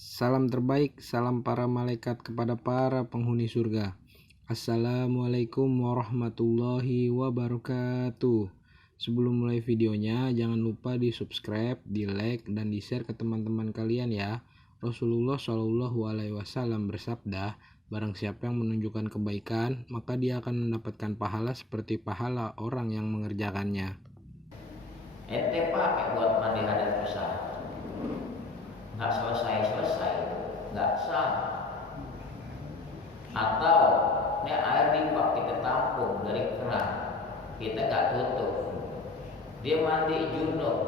Salam terbaik, salam para malaikat kepada para penghuni surga. Assalamualaikum warahmatullahi wabarakatuh. Sebelum mulai videonya, jangan lupa di subscribe, di like, dan di share ke teman-teman kalian ya. Rasulullah Shallallahu Alaihi Wasallam bersabda, barang siapa yang menunjukkan kebaikan, maka dia akan mendapatkan pahala seperti pahala orang yang mengerjakannya. Ente pakai buat mandi hadas besar, nggak selesai, nggak sah. Atau ini air pipa kita tampung dari keran, kita nggak tutup, dia mandi junub,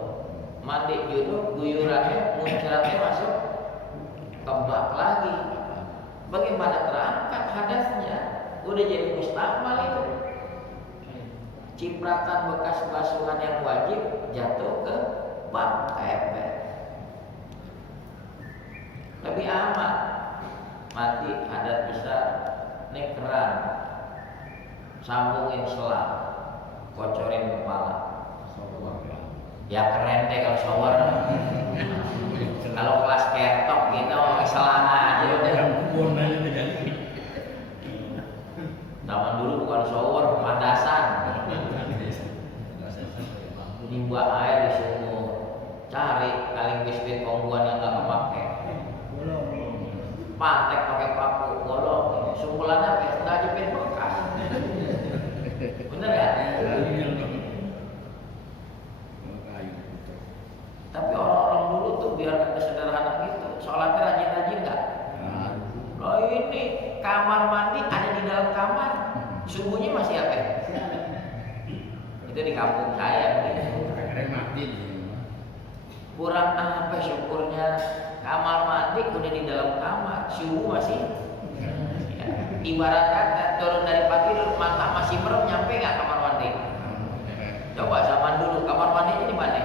guyurannya muncratnya masuk ke bak lagi. Bagaimana terangkat hadasnya? Udah jadi mustamal itu. Cipratan bekas basuhan yang wajib jatuh ke bak ember. Lebih aman mandi hadas besar, ini keran, sambungin selang, kocorin kepala. Ya keren deh kalau shower. Kalau kelas ketok gitu pakai selang aja udah. Zaman dulu bukan shower, pemandasan. Nimba air di sumur, cari kaling biskuit kongguan yang nggak kepake, pantek pakai paku bolong, sumpulannya pakai sendal jepit bekas. Bener ya? Tapi orang-orang dulu tuh biar kata sederhana gitu, sholatnya rajin-rajin nggak? Loh ini kamar mandi ada di dalam kamar, subuhnya masih apa? Itu di kampung saya gitu. Kurang apa syukurnya, kamar mandi udah di dalam kamar, subuh masih ya. Ibarat kata turun dari pagi mata masih merem, nyampe nggak kamar mandi? Coba zaman dulu kamar mandinya di mana?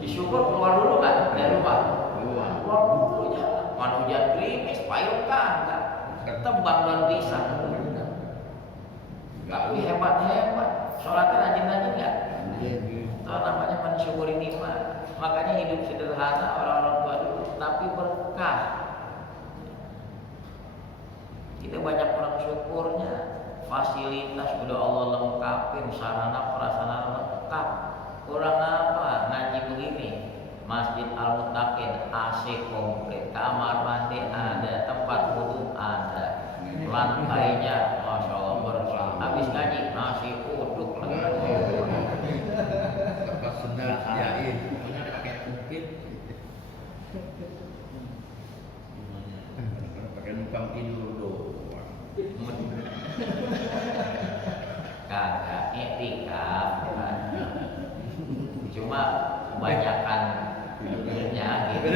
Di syukur keluar dulu nggak dari rumah? Keluar dulu jalan. Mana hujan gerimis, payung kagak, tebang daun pisang. Tapi hebat, sholatnya rajin-rajin nggak? Itu namanya mensyukuri nikmat. Makanya hidup sederhana orang-orang tua dulu, tapi berkah. Kita banyak orang syukurnya, fasilitas udah Allah lengkapin, sarana prasarana lengkap. Kurang apa? Ngaji begini, Masjid Al-Muttaqin AC komplit, kamar mandi ada, tempat wudhu ada, lantainya masya Allah bersih. Habis ngaji nasi uduk lagi. Pakai numpang tidur doang. Kagak etika, cuma kebanyakan tidurnya gitu.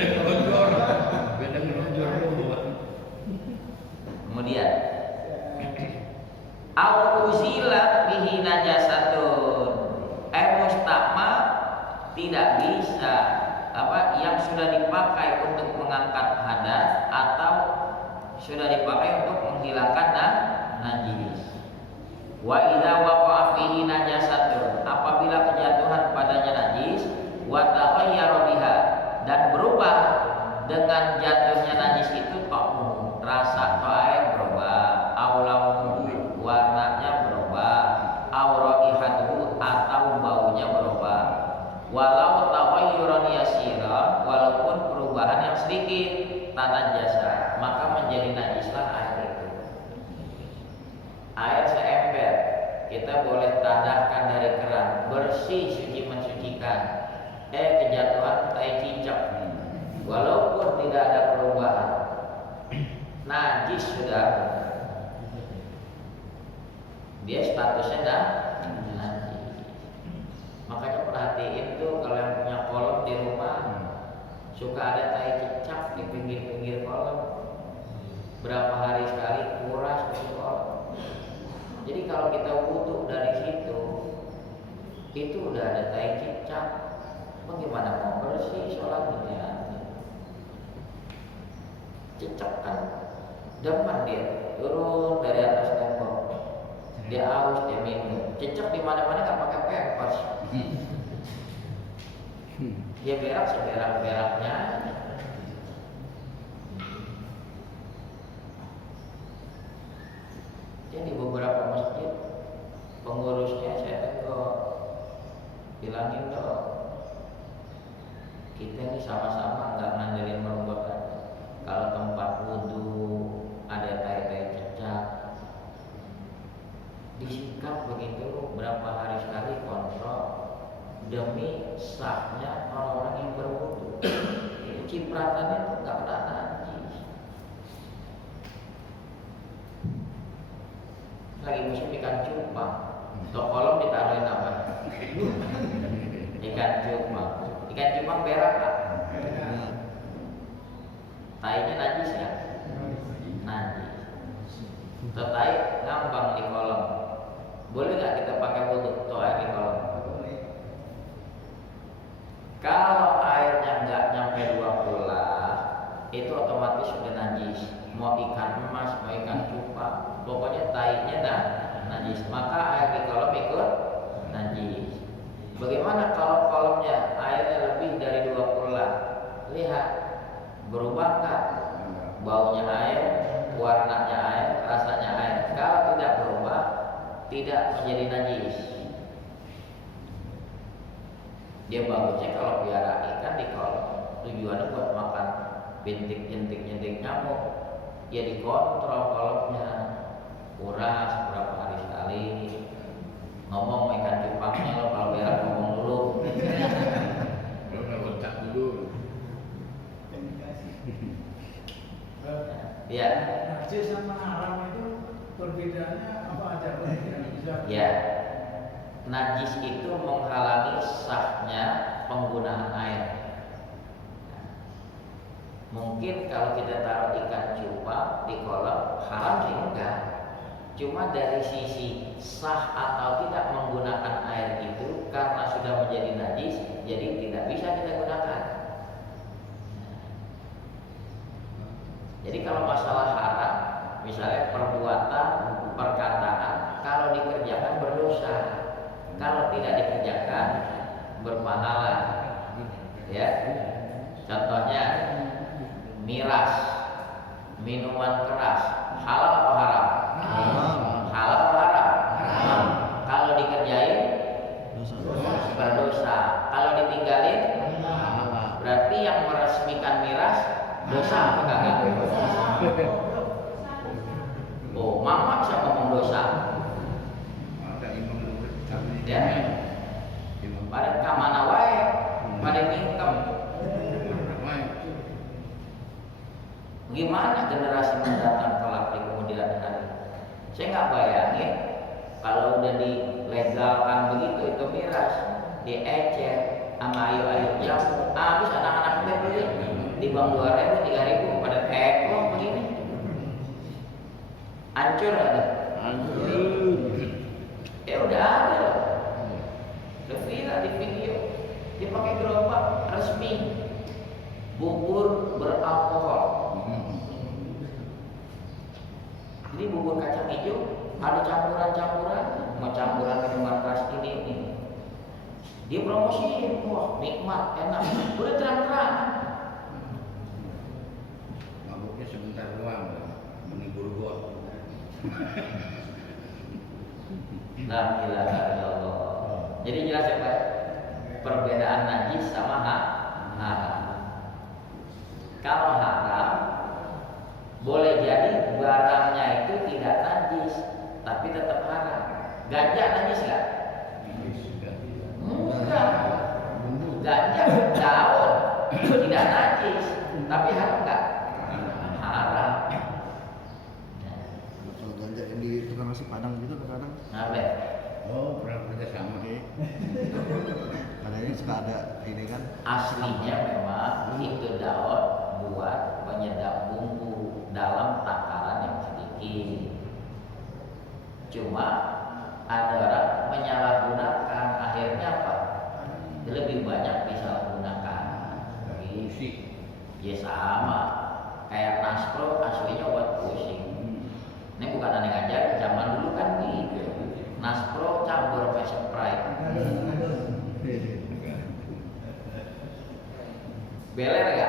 Beda ngelonjor doang. Kemudian au-uzilat bihi najasatun, mustakmal tidak bisa yang sudah dipakai untuk mengangkat hadas atau sudah dipakai untuk menghilangkan najis. Wa idza waqa'a fihi najasatun, apabila kejatuhan padanya najis, wa taghayyara biha, dan berubah dengan jatuhnya najis itu ta'mu, rasa air berubah, aulamu, warnanya berubah, aura'ihatuhu, atau baunya berubah. Walau taghayyuran yasira, walaupun perubahan yang sedikit, tanah jasa, maka menjadi najislah air itu. Air seember kita boleh tadahkan dari keran, bersih, suci mensucikan. Kejatuhan tai cicak, walaupun tidak ada perubahan, najis sudah, dia statusnya najis. Makanya perhatiin tuh kalau yang punya kolam di rumah, suka ada tai cicak di pinggir-pinggir kolam. Berapa hari sekali kuras ke kolam. Jadi kalau kita wudhu dari situ, itu udah ada tai cicak. Bagaimana mau bersih sholatnya? Cicak kan depan dia turun dari atas tembok, dia haus, dia minum. Cicak di mana-mana nggak pakai pampers. Ya berak seberak-beraknya. Jadi beberapa masjid pengurusnya saya tegur, bilangin dong, kita ini sama-sama nggak ngandelin merubah. Kalau tempat wudhu ada tai-tai cecak, disikat begitu berapa hari sekali kontrol demi sahnya orang-orang yang berwudhu. Itu cipratannya tuh nggak pernah najis. Lagi musim ikan cupang, tokolom ditaruhin apa? Ikan cupang. Ikan cupang berak Pak? Tainya najis ya? Najis. Tai ngambang di kolam. Boleh nggak kita pakai wudhu atau air di kolam? Kalau airnya nggak nyampe 2 kula, itu otomatis sudah najis. Mau ikan emas, mau ikan cupang, pokoknya tainya najis. Maka air di kolam ikut najis. Bagaimana kalau kolamnya airnya lebih dari 2 kula? Lihat, berubah nggak? Baunya air, warnanya air, rasanya air. Kalau tidak berubah, tidak menjadi najis. Dia bagusnya kalau piara ikan di kolam, tujuannya buat makan bintik-bintik nyamuk. Ya dikontrol kolamnya, kuras berapa hari sekali. Ngomong ikan cupangnya lo kalau berak ngomong dulu. Lo udah kontak dulu. Ya. Najis sama haram itu perbedaannya apa aja? Ya. Najis itu menghalangi sahnya penggunaan air. Mungkin kalau kita taruh ikan cupang di kolam haram sih enggak. Cuma dari sisi sah atau tidak menggunakan air itu karena sudah menjadi najis, jadi tidak bisa kita gunakan. Jadi kalau masalah haram, misalnya perbuatan, perkataan, kalau dikerjakan berdosa. Kalau tidak dikerjakan berpahala. Ya. Contohnya miras, minuman keras, halal atau haram? Halal atau haram? Kalau dikerjain berdosa. Kalau ditinggalin berarti yang meresmikan miras dosa apa kagak? Oh, mama bisa ngomong dosa. Ada imam lu. Ya. Pada kamana wae, pada mingkem. Gimana generasi mendatang kelak di kemudian hari? Saya nggak bayangin kalau udah dilegalkan begitu itu miras, diecer sama ayu-ayu jamu, habis anak-anak beli di bang 2.000, 3.000 pada teko begini, hancur ada. Ya udah ada loh, udah viral di video, dipakai gerobak resmi, bubur beralkohol. Jadi bubur kacang hijau ada campuran-campuran, mau campuran minuman keras ini. Dia promosiin, wah nikmat, enak, udah terang-terang. Mabuknya sebentar doang, menghibur gua. La ilaha illallah. Jadi jelas ya Pak, perbedaan najis sama haram. Kalau haram boleh jadi barangnya itu tidak najis, tapi tetap haram. Ganja najis nggak? Enggak. Ganja daun tidak najis, tapi haram nggak? Haram. Kalau ganja yang di tukang nasi padang gitu kadang Apa? Oh, pernah kerja sama. kadang ini suka ada ini kan Aslinya memang itu daun buat penyedap bumbu dalam takaran yang sedikit. Cuma ada orang menyalahgunakan, akhirnya apa? Lebih banyak disalahgunakan. Musik. Ya sama, kayak naspro aslinya buat pusing. Ini bukan aneh ngajar, zaman dulu kan gitu. Naspro campur sama Sprite. Beler ya?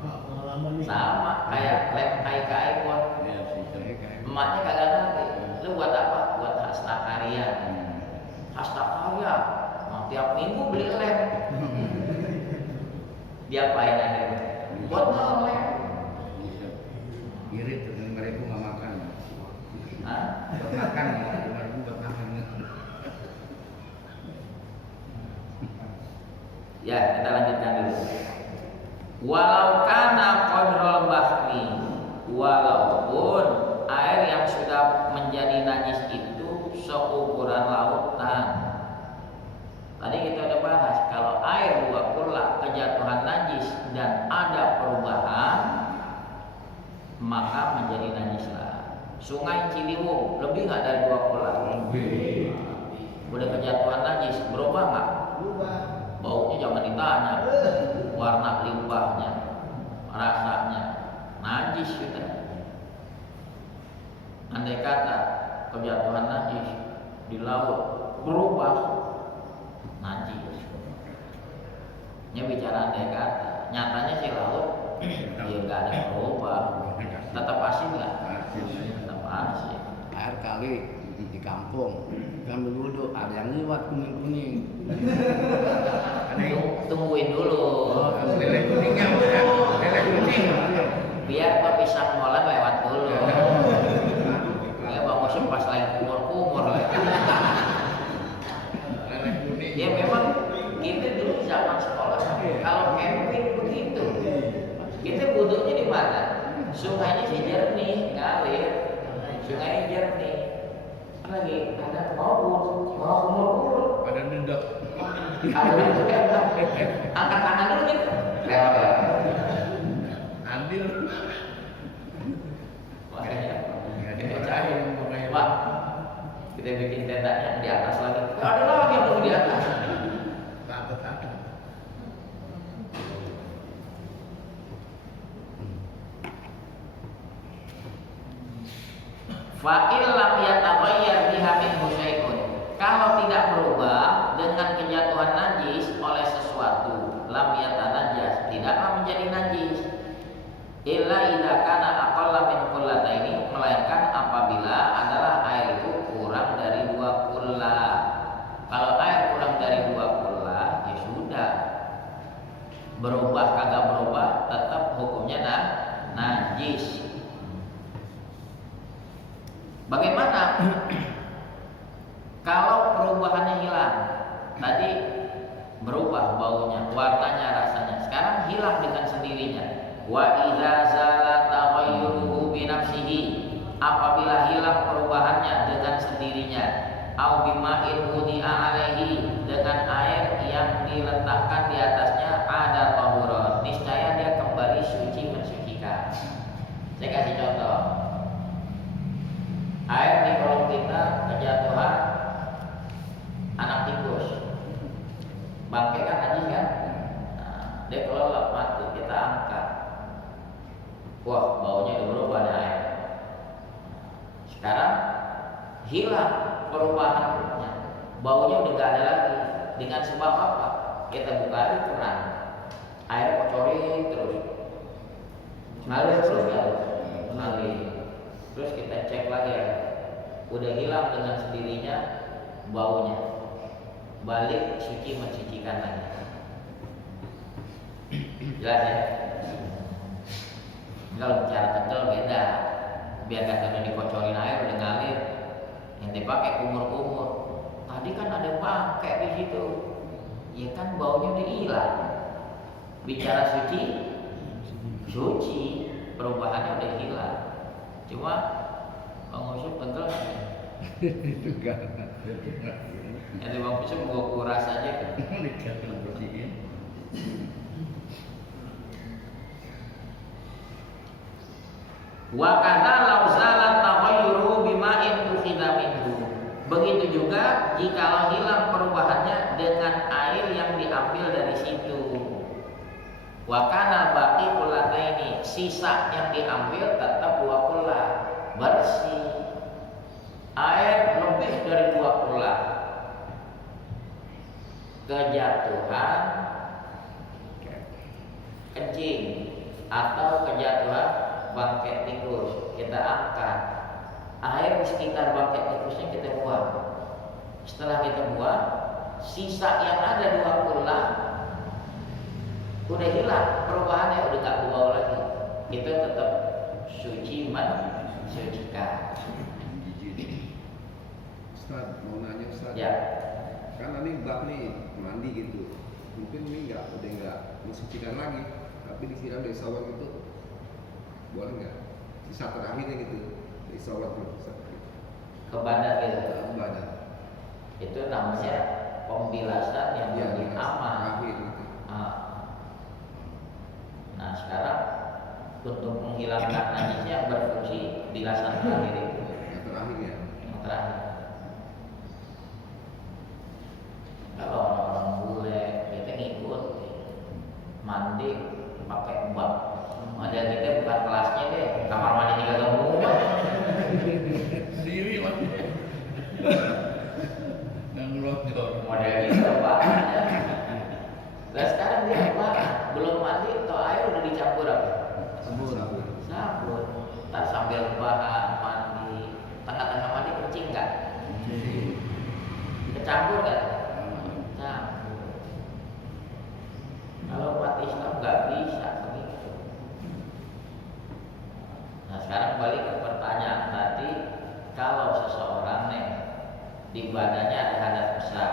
Pengalaman nih. Sama kayak lem ke iPhone. Ya sih saya kayak. Emaknya kagak ngerti. Lu buat apa? Buat hasta karya. Hasta karya. Nah, tiap minggu beli lem. Diapain akhirnya? Buat ngelem. Bisa. Irit tuh 5.000 nggak makan. Hah? Buat makan 5.000 buat makan. Ya, kita lanjutkan dulu. Walau kana qadral bahri, walaupun air yang sudah menjadi najis itu seukuran lautan. Tadi kita udah bahas kalau air dua kula kejatuhan najis dan ada perubahan maka menjadi najis lah. Sungai Ciliwung lebih nggak dari dua kula? Lebih. Udah kejatuhan najis, berubah nggak? Baunya jangan ditanya, warna limbahnya, rasanya najis sudah. Andai kata kejatuhan najis di laut berubah najis. Ini bicara andai kata, nyatanya si laut dia nggak ada berubah, tetap asin nggak? Tetap asin. Air kali di kampung kan dulu ada yang lewat kuning. Ada yang Tungguin dulu, lele kuningnya udah. Lele kuning. biar pepisah molen lewat dulu. Ya bagusnya pas lagi kumur-kumur lagi. Lele kuning. Ya memang kita dulu zaman sekolah kalau camping begitu. Kita wudhunya di mana? Sungainya sih jernih, ngalir. Sungainya jernih. Lagi ada mau kumur-kumur. Pada nendok. Angkat tangan dulu gitu. Lewat ya. Ambil. Makanya Nggak kita dipercaya cari. pokoknya. Pak, kita bikin tendanya di atas lagi. Ada lagi yang mau di atas. Takut. Fa'il lam yataghayyar biha minhu syai'un. Kalau tidak berubah dengan kejatuhan najis oleh sesuatu, lam yatanajas, tidaklah menjadi najis. Illa idza kana aqalla min qullataini, melainkan apabila adalah air itu kurang dari 2 kulla. Kalau air kurang dari 2 kulla, ya sudah. Berubah kagak berubah, tetap hukumnya najis. Bagaimana kalau perubahannya hilang? Tadi berubah baunya, warnanya, rasanya. Sekarang hilang dengan sendirinya. Wa idza zala taghayyuruhu bi nafsihi, apabila hilang perubahannya dengan sendirinya. Au bima'in wudi'a alaihi, dengan air yang diletakkan di atasnya ada tahuran, niscaya dia kembali suci mensucikan. Saya kasih contoh. Air di kolam kita kejatuhan anak tikus, bangkai kan najis kan? Nah, dia kelelep mati, kita angkat. Wah, baunya udah berubah nih air. Sekarang hilang perubahannya, baunya udah gak ada lagi. Dengan sebab apa? Kita buka air keran, air kocorin terus, ngalir terus kan? Ngalir. Terus kita cek lagi ya, udah hilang dengan sendirinya baunya, balik suci mensucikan lagi. Jelas ya? Kalau bicara kental beda, biar kata udah dikocorin air udah ngalir, yang dipakai kumur-kumur. Tadi kan ada bangkai di situ, ya kan baunya udah hilang. Bicara suci, perubahannya udah hilang. Cuma Bang Usup kental Itu enggak. yang Bang Usup gua kuras aja. Enggak bersihin. Wa kadza law zala taghayyuru bima'in ukhidha minhu. Begitu juga jikalau hilang perubahannya dengan air yang diambil dari situ. Wa kana baqi qullataini, sisa yang diambil tetap 2 kulla, bersih. Air lebih dari 2 kulla. Kejatuhan atau kejatuhan bangkai tikus, kita angkat air di sekitar bangkai tikusnya, kita buang. Setelah kita buang, sisa yang ada 2 tulang udah hilang, perubahannya udah gak bau lagi, itu tetap suci mensucikan. Ustaz, mau nanya Ustaz. Ya. Kan tadi bab nih mandi gitu, mungkin ini udah nggak mensucikan lagi, tapi disiram dari sawat itu boleh nggak? Sisa terakhirnya gitu dari sawat itu Ke badan gitu. ke badan. Itu namanya pembilasan yang Ya, lebih aman. terakhir gitu. Nah sekarang untuk menghilangkan najisnya berfungsi bilasan terakhir itu. Yang terakhir ya. Yang terakhir. Kalau orang-orang bule kita ngikut mandi pakai bak. Ada kita bukan kelasnya deh, kamar mandi juga gak muat. Sendiri lagi. Yang ngelonjor. Model gitu pak. Nah sekarang dia apa? Belum mandi atau air udah dicampur apa? Sabun. Sabun. Tak sambil bahan mandi, tengah-tengah mandi kencing nggak? Kecampur kan? Campur. Kalau umat Islam nggak bisa begitu. Nah sekarang balik ke pertanyaan tadi, kalau seseorang nih di badannya ada hadas besar,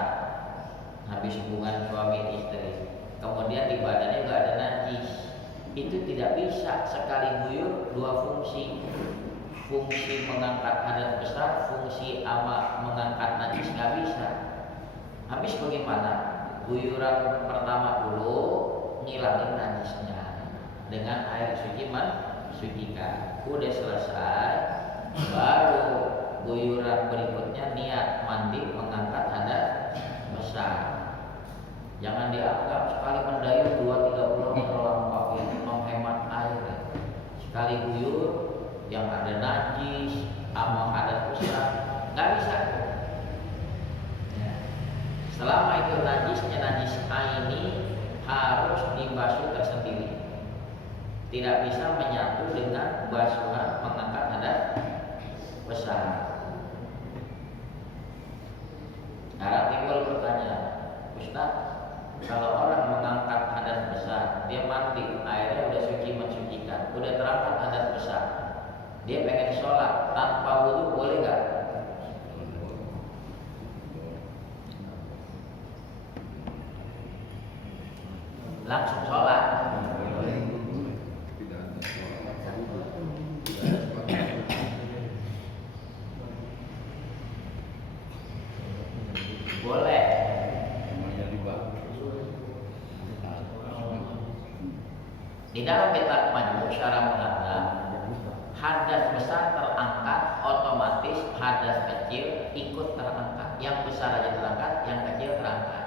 habis hubungan suami istri, kemudian di badannya nggak ada najis, itu tidak bisa sekali guyur 2 fungsi. Fungsi mengangkat hadas besar, fungsi mengangkat najis nggak bisa. Habis bagaimana? Guyuran pertama dulu ngilangin najisnya dengan air suci mensucikan. Udah selesai, baru guyuran berikutnya niat mandi mengangkat hadas besar. Jangan dianggap sekali mendayung 2-3 bulan terlampau, itu menghemat air. Sekali guyur yang ada najis sama hadas besar nggak bisa. Ya. Selama itu najisnya najis aini, harus dibasuh tersendiri. Tidak bisa menyatu dengan basuhan mengangkat hadas besar. Sekarang timbul pertanyaan, Ustaz, kalau orang mengangkat hadas besar, dia mandi, airnya udah suci mensucikan, udah terangkat hadas besar, dia pengen sholat tanpa wudu, boleh gak? Langsung sholat. Tidak ada sholat tidak ada sholat. Boleh. Namanya riba. Di dalam kitab Majmu' Syarah mengatakan hadas besar terangkat, otomatis hadas kecil ikut terangkat. Yang besar aja terangkat, yang kecil terangkat.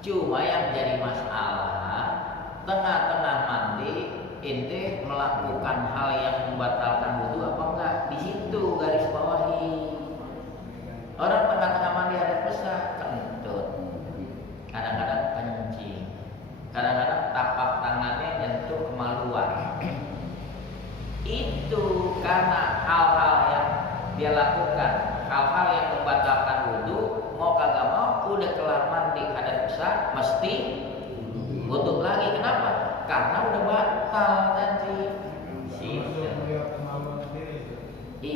Cuma yang jadi masalah, tengah-tengah mandi ente melakukan hal yang membatalkan wudu apa enggak? Di situ garis bawahi. Orang tengah-tengah mandi hadas besar, kentut. Kadang-kadang kencing. Kadang-kadang tapak tangannya nyentuh kemaluan. Itu karena hal-hal yang dia lakukan, hal-hal yang membatalkan wudu, mau kagak mau udah kelar mandi hadas besar mesti wudu lagi. Kenapa? Karena udah batal